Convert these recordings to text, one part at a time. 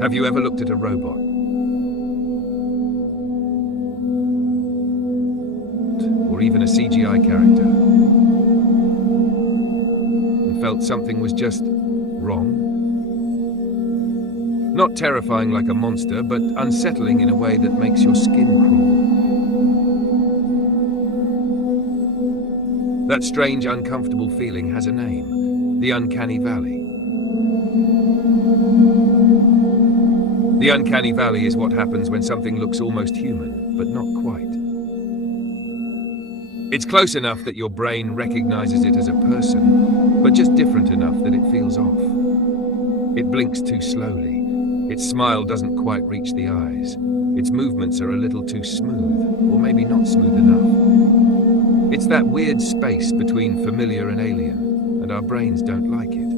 Have you ever looked at a robot? Or even a CGI character? And felt something was just wrong? Not terrifying like a monster, but unsettling in a way that makes your skin crawl. That strange, uncomfortable feeling has a name: the Uncanny Valley. The Uncanny Valley is what happens when something looks almost human, but not quite. It's close enough that your brain recognizes it as a person, but just different enough that it feels off. It blinks too slowly. Its smile doesn't quite reach the eyes. Its movements are a little too smooth, or maybe not smooth enough. It's that weird space between familiar and alien, and our brains don't like it.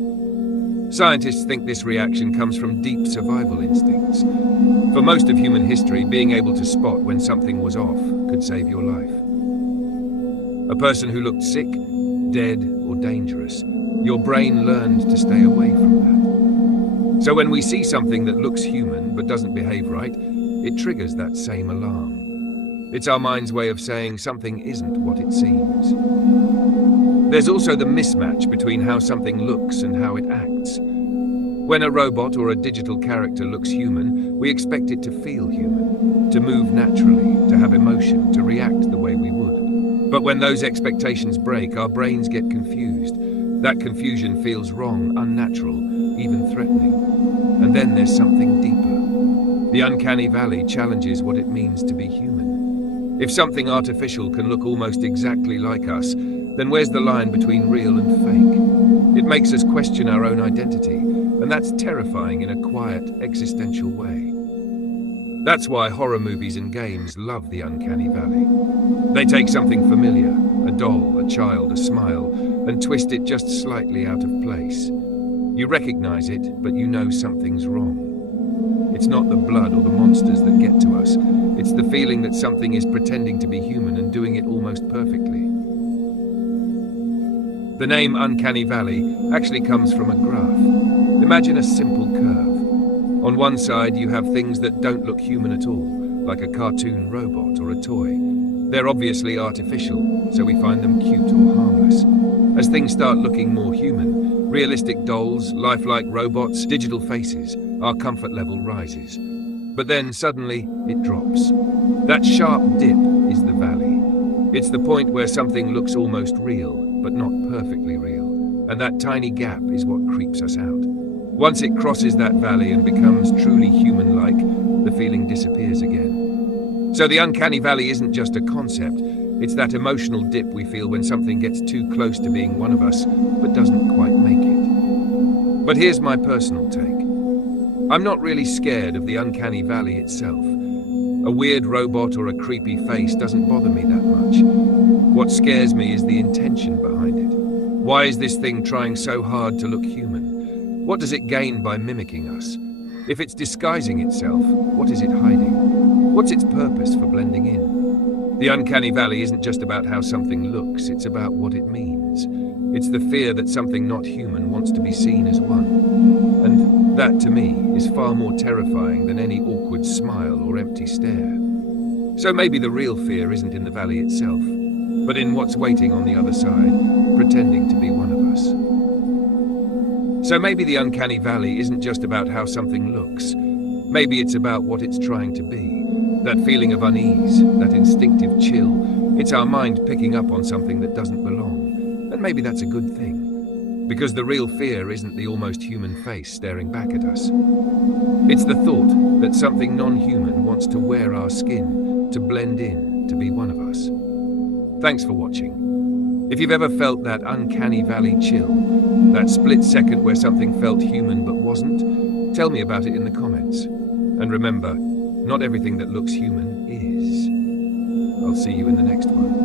Scientists think this reaction comes from deep survival instincts. For most of human history, being able to spot when something was off could save your life. A person who looked sick, dead, or dangerous, your brain learned to stay away from that. So when we see something that looks human but doesn't behave right, it triggers that same alarm. It's our mind's way of saying something isn't what it seems. There's also the mismatch between how something looks and how it acts. When a robot or a digital character looks human, we expect it to feel human, to move naturally, to have emotion, to react the way we would. But when those expectations break, our brains get confused. That confusion feels wrong, unnatural, even threatening. And then there's something deeper. The Uncanny Valley challenges what it means to be human. If something artificial can look almost exactly like us, then where's the line between real and fake? It makes us question our own identity, and that's terrifying in a quiet, existential way. That's why horror movies and games love the Uncanny Valley. They take something familiar, a doll, a child, a smile, and twist it just slightly out of place. You recognize it, but you know something's wrong. It's not the blood or the monsters that get to us. It's the feeling that something is pretending to be human and doing it almost perfectly. The name Uncanny Valley actually comes from a graph. Imagine a simple curve. On one side, you have things that don't look human at all, like a cartoon robot or a toy. They're obviously artificial, so we find them cute or harmless. As things start looking more human, realistic dolls, lifelike robots, digital faces, our comfort level rises. But then suddenly, it drops. That sharp dip is the valley. It's the point where something looks almost real, but not perfectly real. And that tiny gap is what creeps us out. Once it crosses that valley and becomes truly human-like, the feeling disappears again. So the Uncanny Valley isn't just a concept, it's that emotional dip we feel when something gets too close to being one of us, but doesn't quite make it. But here's my personal take. I'm not really scared of the Uncanny Valley itself. A weird robot or a creepy face doesn't bother me that much. What scares me is the intention behind it. Why is this thing trying so hard to look human? What does it gain by mimicking us? If it's disguising itself, what is it hiding? What's its purpose for blending in? The Uncanny Valley isn't just about how something looks, it's about what it means. It's the fear that something not human wants to be seen as one. And that, to me, is far more terrifying than any awkward smile or empty stare. So maybe the real fear isn't in the valley itself, but in what's waiting on the other side, pretending to be one of us. So maybe the Uncanny Valley isn't just about how something looks. Maybe it's about what it's trying to be. That feeling of unease, that instinctive chill. It's our mind picking up on something that doesn't belong. And maybe that's a good thing. Because the real fear isn't the almost human face staring back at us. It's the thought that something non-human wants to wear our skin, to blend in, to be one of us. Thanks for watching. If you've ever felt that Uncanny Valley chill, that split second where something felt human but wasn't, tell me about it in the comments. And remember, not everything that looks human is. I'll see you in the next one.